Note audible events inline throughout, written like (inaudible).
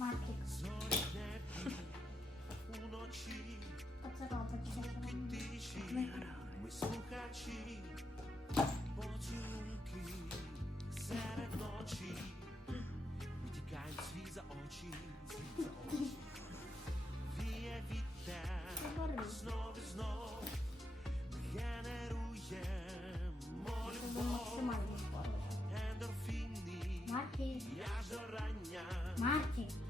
Маркік. Оце робиться. Не граю. Говори. Це максимально скоро. Маркік. Маркік. Може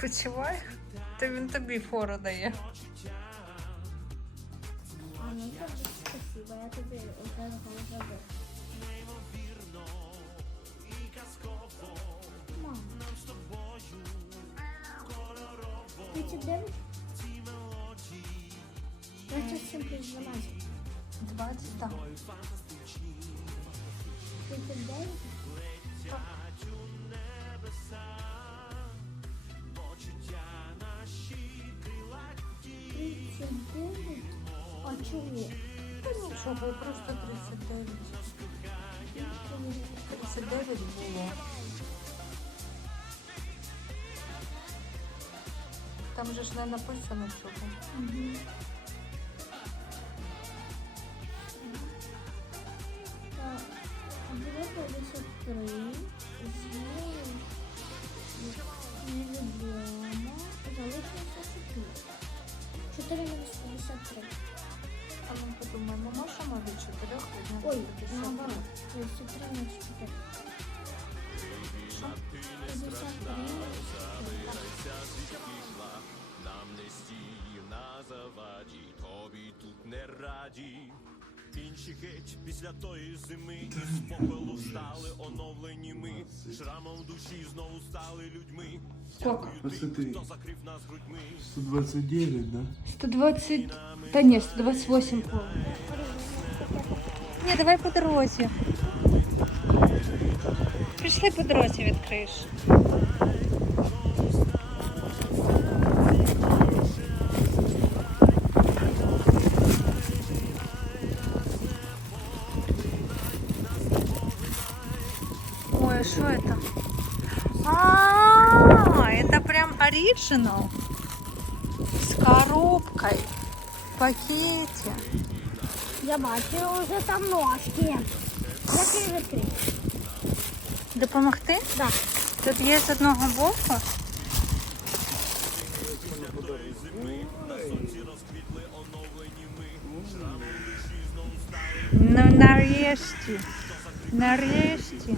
Почувай? То він тобі фору дає. Чого? Та нічого, просто 39. 39 було. Там же ж не написано чого. Мгм. Інші геть після тої зими із попелу стали оновлені ми. Шрамом душі знову стали людьми. Сколько? Высоты Хто закрив нас грудьми? 129, да? 120... Та ні, 128 було. Ні, давай по дорозі. Пішли по дорозі відкриєш. Прям. С коробкой. В пакете. Я бачу вже там ножки. Відкрити? Допомогти? Так. Тут є з одного боку. Ну нарешті. Нарешті.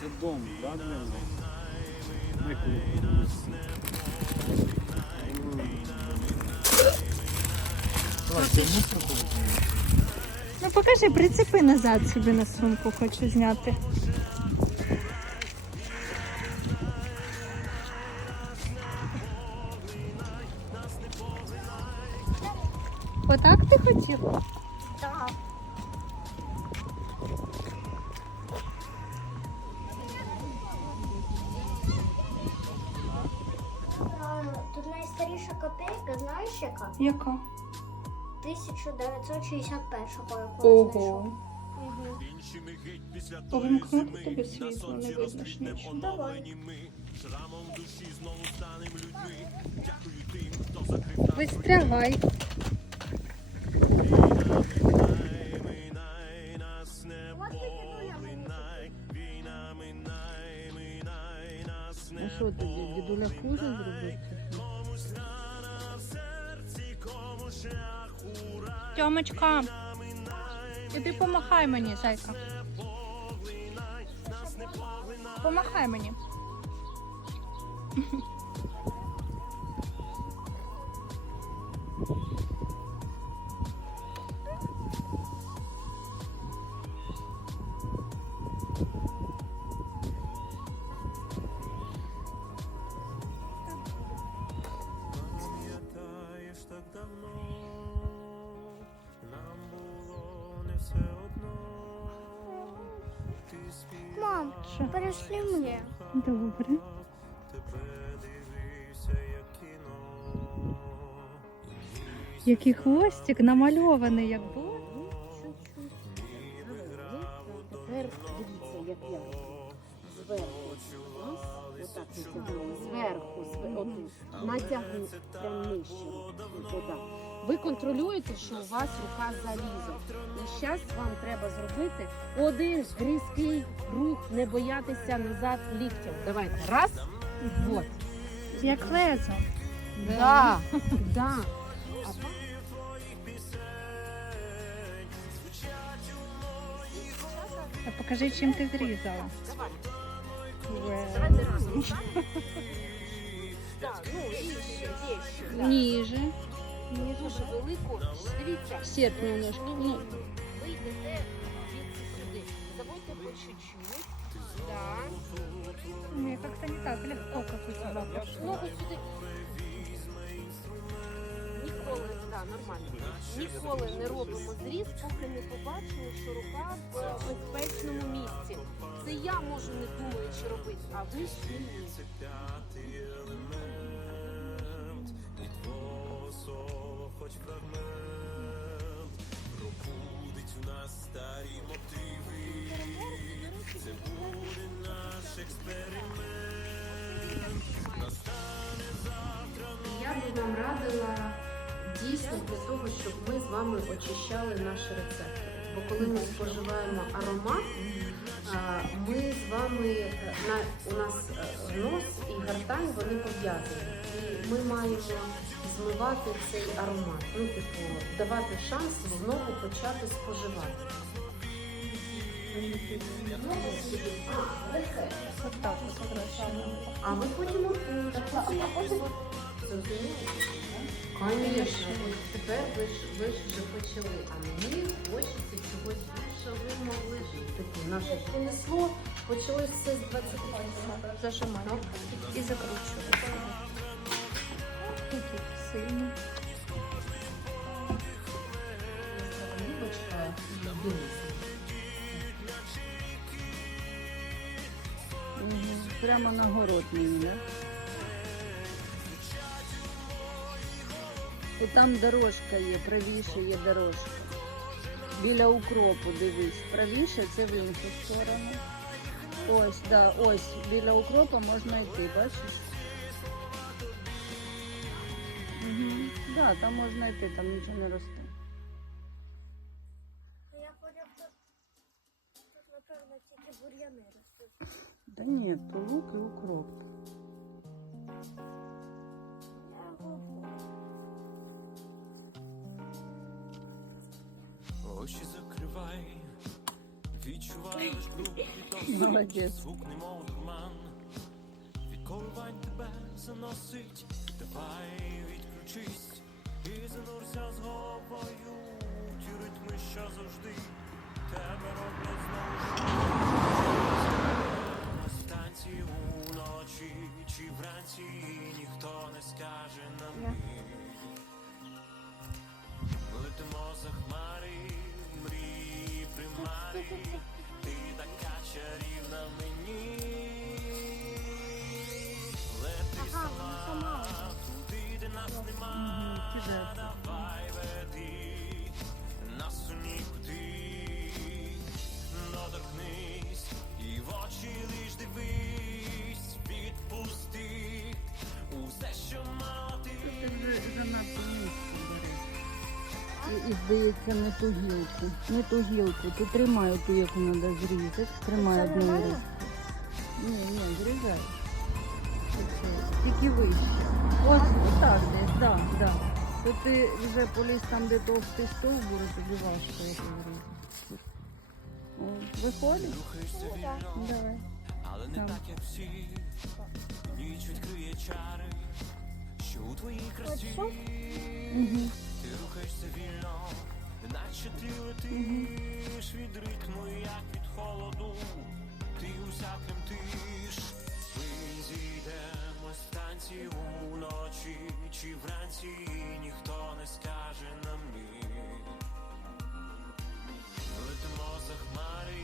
Це дом, да, наверное? Ну покажи, прицепи назад собі на сумку, хочу зняти. Отак ти хотів? Яка? Яка? 1961 року. Ого. Після зими. тобі На світло, не сонці видно ж нічого. оновлені ми. Шрамом душі знову станем людьми. Дякую тим, хто закрив нас Вистрягай. Не що тоді, дідуля хуже зробити? Тьомочка, іди помахай мені, зайка. Помахай мені. Мам, перейшли мені. Добре. тебе як кіно. Який хвостик намальований, як був. Тепер дивіться, як я зверху отак зверху, зве- отут, натягну прям нижче. Ви контролюєте, що у вас рука залізом. Зараз вам треба зробити один різкий рух, не боятися назад ліктем. Давайте. Раз. Вот. Як лезо. Да. Да. А покажи, чим ти зрізала. Давайте разом. Так, ну Ніже. Велику. Дивіться. Серп немножко. Ну, Ви йдете звідси сюди. Заводьте по чуть-чуть. Да. мне как-то не так легко, как у тебя пошло. Ногу сюди. Ніколи, да, нормально. Ніколи не робимо зріз, поки не побачимо, що рука в безпечному місці. Це я можу не думаючи робити, а ви ні. хоч фрагмент, пробудить у нас старі мотиви. Це буде наш експеримент. Настане завтра Я би вам радила дійсно для того, щоб ми з вами очищали наші рецептори. Бо коли ми споживаємо аромат, ми з вами е, у нас е, нос і гортань вони пов'язані. І ми маємо змивати цей аромат. Ну, типу, давати шанс знову почати споживати. А, так. Ви потім Зрозуміли? Звісно, тепер ви ж, ви ж вже почали, а мені хочеться чогось більше, ви могли жити. Типу, наше принесло, почалось все з 20 Зажимай. І закручуй. Сильно. Лівочка. Прямо на город мені, да? О, там дорожка є, правіше є дорожка. Біля укропу дивись. Правіше це в іншу сторону. Ось, да, ось. Біля укропа можна йти, бачиш? Да, там можна йти, там нічого не росте. Я поняв, що тут, напевно, тільки бур'яни ростуть. Да ні, то лук і укроп. Я гуглю. Очі закривай, відчуваєш грубий Молодець. звук, немов туман. Від коливань тебе заносить, давай відключись І занурся з головою. Ті ритми, що завжди тебе роблять знову. На станції уночі чи вранці ніхто не скаже нам веди нас нікуди, доторкнись і в очі лиш дивись, відпусти усе, що мала ти. Це вже занадто. І, і здається, не ту гілку. Не ту гілку. Ти тримай ту, яку треба зрізати. Тримай одну різку. Ні, ні, зрізай. Тільки вище. Ось отак десь, так, да, да. То ти вже поліз там, де товстий стовбур, і тобі важко його зрізати. О, Виходить? Рухаєшся Ну, так. вільно, Давай. але не Там. так, як всі. Ніч відкриє Хочу. Угу. Ти рухаєшся вільно, наче ти летиш від ритму, як від холоду. Ти уся тремтиш, ми станції уночі чи вранці, ніхто не скаже нам ні. Летимо за хмари,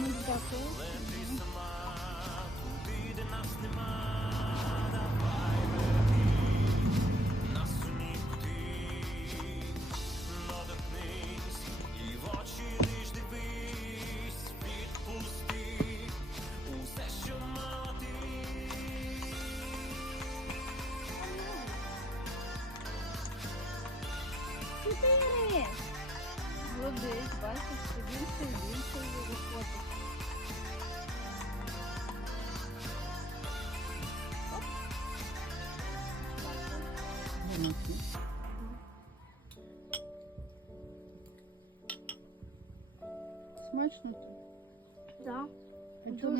Ну, дякую.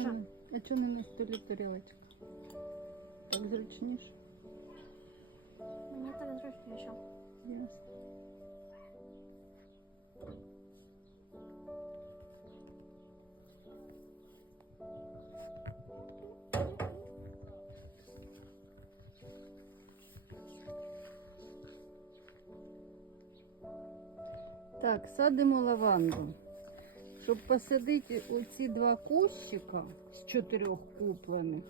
Дуже. а чого не на столі тарілочка? Так зручніше. Мені так зручніше. Ясно. Так, садимо лаванду. Щоб посадити оці два кущика з чотирьох куплених,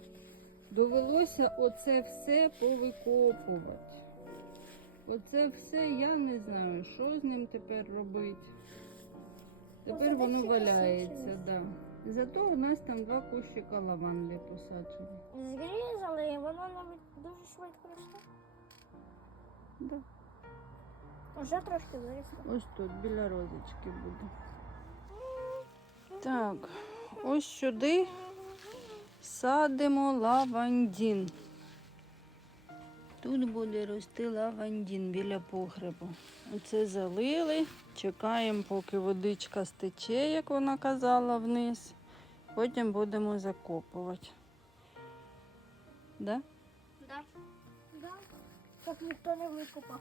довелося оце все повикопувати. Оце все я не знаю, що з ним тепер робити. Тепер воно валяється, да. Зато у нас там два кущика лаванди посаджені. Зрізали, і воно навіть дуже швидко росте. Да. Вже трошки виросло. Ось тут біля розочки буде. Так, ось сюди садимо лавандін. Тут буде рости лавандін біля погребу. Оце залили, чекаємо, поки водичка стече, як вона казала, вниз. Потім будемо закопувати. Да? Да. Да. Щоб ніхто не викопав.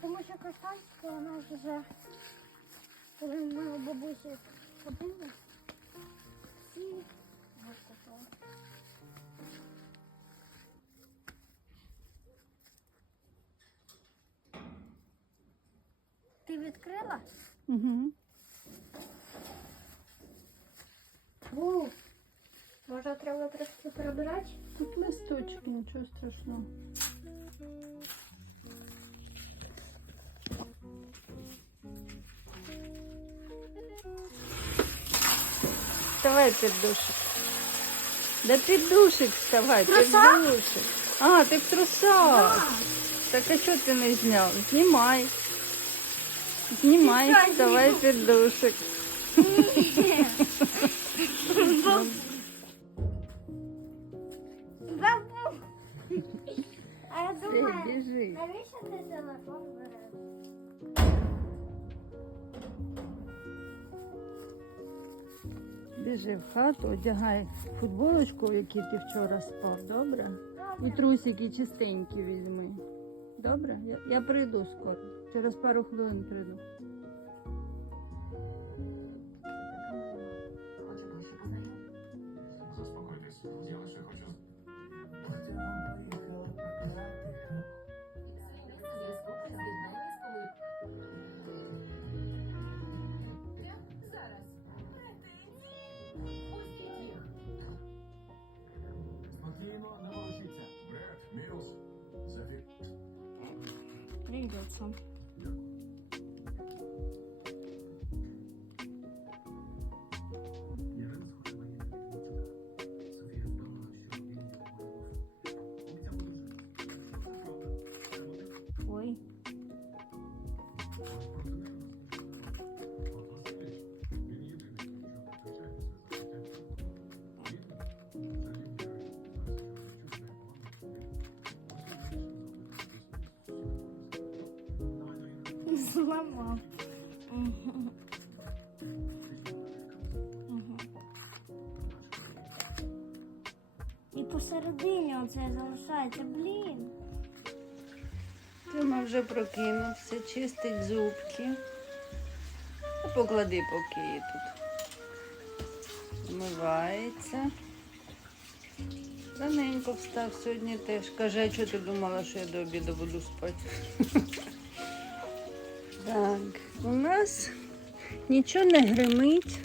Тому що каштанська вона вже, коли у бабусі ходили, всі викопали. Ти відкрила? Угу. О, може треба трошки прибирати? Тут листочки, нічого страшного. Вставай під. Да під душик вставай, під душик. А, ти в трусах. Так а що ти не зняв? Знімай. Знімай, Ти вставай під душик. Біжи в хату, одягай футболочку, в якій ти вчора спав, добре? І трусики чистенькі візьми. Добре? Я, я прийду скоро. Через пару хвилин прийду. Зламав. І посередині оце залишається, блін. Тьома вже прокинувся, чистить зубки. Ну, Поклади поки її тут. Вмивається. Раненько встав сьогодні теж. Каже, чого ти думала, що я до обіду буду спати? (laughs) Так, у нас нічого не гримить.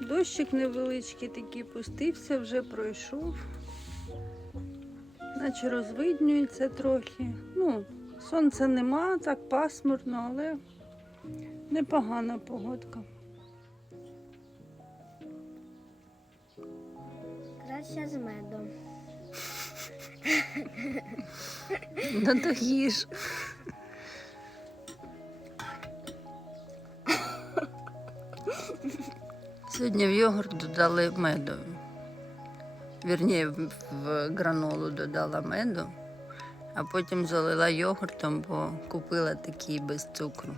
Дощик невеличкий такий пустився, вже пройшов. Наче розвиднюється трохи. Ну, сонця нема, так пасмурно, але непогана погодка. Краще з медом. (laughs) Ну то їж. Сьогодні в йогурт додали меду. Вірніше, в- гранолу додала меду, а потім залила йогуртом, бо купила такий без цукру.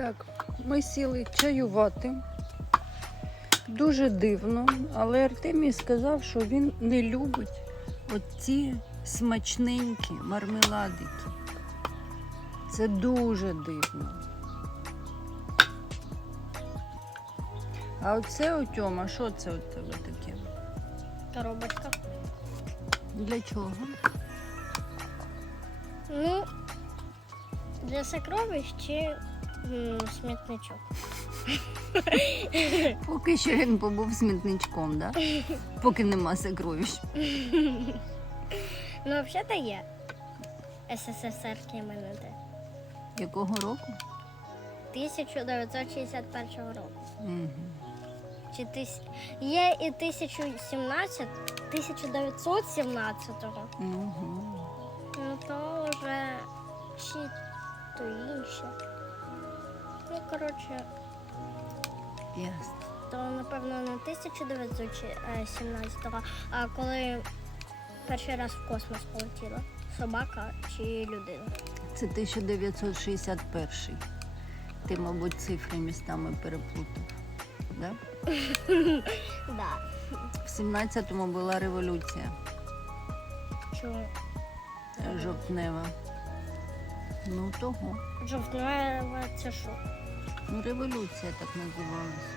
Так, ми сіли чаювати. Дуже дивно, але Артемій сказав, що він не любить оці смачненькі мармеладики. Це дуже дивно. А оце у Тьома, що це у тебе таке? Коробочка. Для чого? Ну, для сокровищ чи смітничок. (laughs) Поки що він побув смітничком, да? (laughs) Поки нема сокровищ. Ну, взагалі є СССРські монети. Якого року? 1961 року. Угу. Чи тис... Є і 1017, 1917-го. Угу. Ну то вже чи то інше. Коротше, Ясно. то напевно не 1917-го, а коли перший раз в космос полетіла. Собака чи людина. Це 1961. Ти, мабуть, цифри містами переплутав. Да? (laughs) Да. В 17-му була революція Чому? жовтнева. Ну того. Жовтнева це що? Ну, революція так називалася.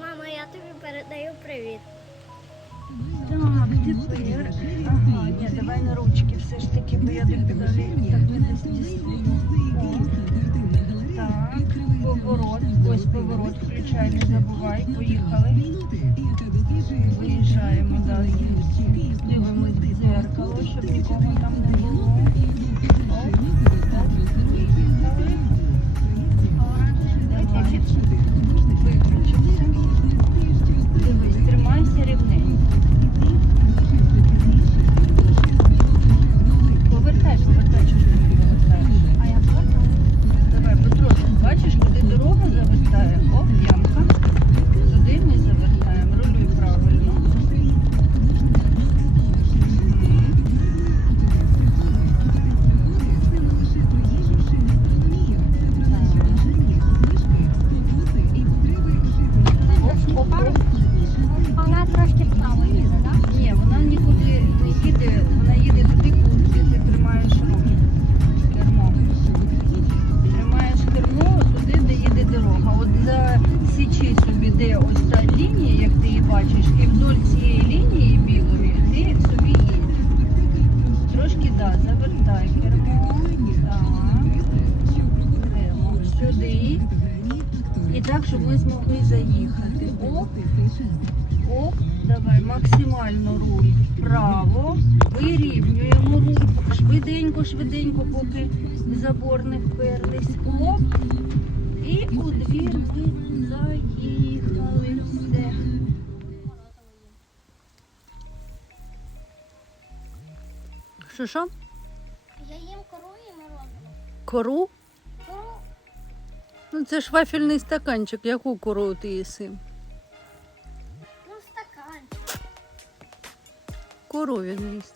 Мама, я тобі передаю привіт. Так, тепер. Ага, ні, давай на ручки все ж таки, бо я тобі далі так не дістаю. Так, поворот, ось поворот, включай, не забувай, поїхали. Виїжджаємо далі. Дивимось дзеркало, щоб нікого там не було. Дивись, тримайся рівненько. Що що? Я їм кору і морозиво. Кору? Кору Ну це ж вафельний стаканчик. Яку кору ти їси? ну стаканчик. Кору він їсть.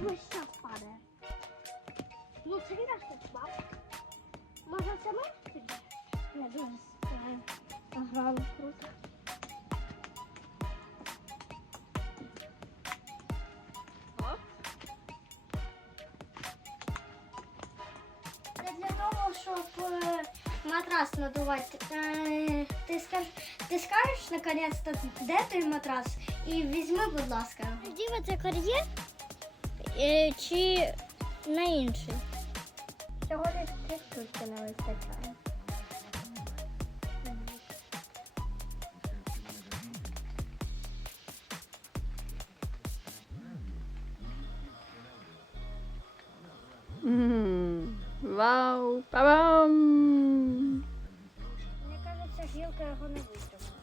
Ну падає. Ну це не баб. Може це ми тоді? Дуже. Грали круто. Щоб е, матрас надувати. Е, Ти скажеш, ти скажеш наконець-то, де той матрас? І візьми, будь ласка. Діва це кар'єр чи на інший? Цього десь три штуки не вистачає. Па-бам! Мені кажеться, гілка його не витримала.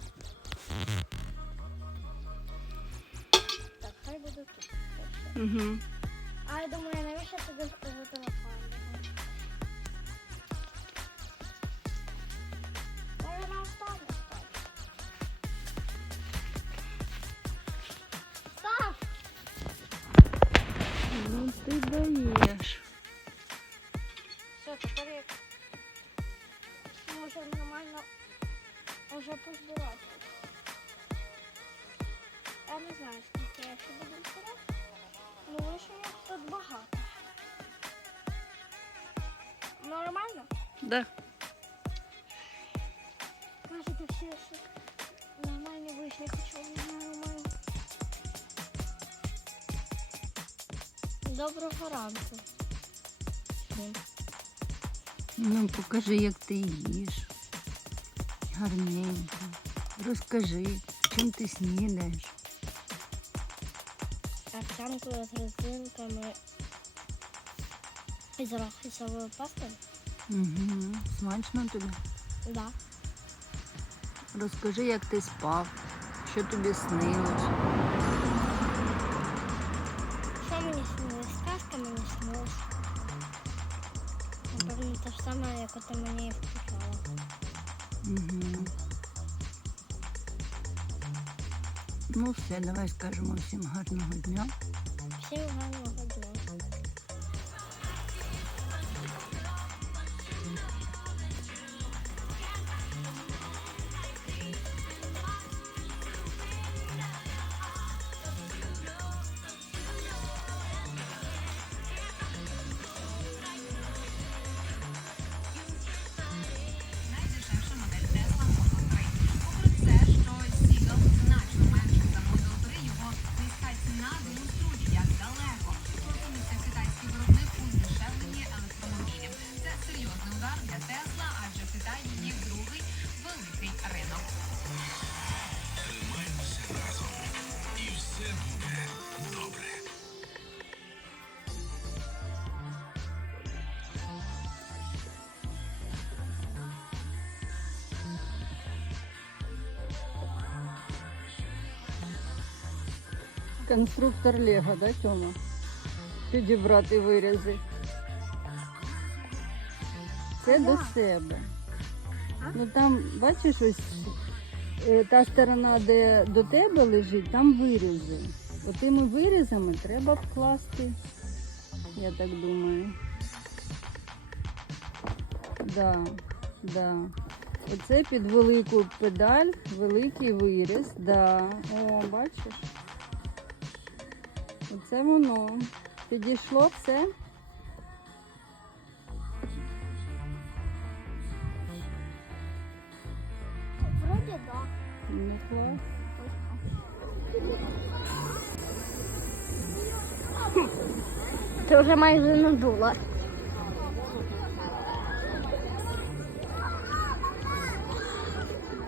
Так, хай буде тут. Угу. А я думаю, навіщо туди за Доброго ранку. Ну покажи, як ти їш. Гарненько. Розкажи, чим ти снідаєш. Овсянкою з родзинками і з арахісовою пастою? Угу. Смачно тобі. Да. Розкажи, як ти спав, що тобі снилось. Як ти мені включала. Угу. Ну все, давай скажемо всім гарного дня. Всім гарного Конструктор Лего, да, Тьома? Підібрати вирізи. Це до себе. Ну там, бачиш, ось е, та сторона, де до тебе лежить, там вирізи. Отими вирізами треба вкласти, я так думаю. Да, да. Оце під велику педаль, великий виріз, да. О, бачиш? Оце воно. Підійшло все. Вроді так. Ну, клас. Це вже майже надуло.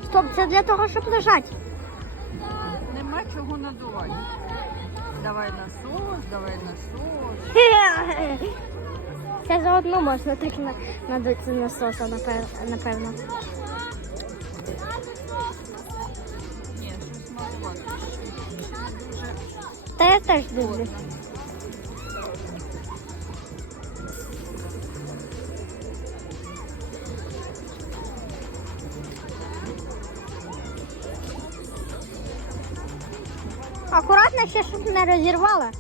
Стоп, це для того, щоб лежати. Нема чого надувати. Давай насос, давай насос. (laughs) Це заодно можна так на- надути напев- напевно. Ні, щось маловато. Та я теж люблю. Акуратно ще щоб не розірвала.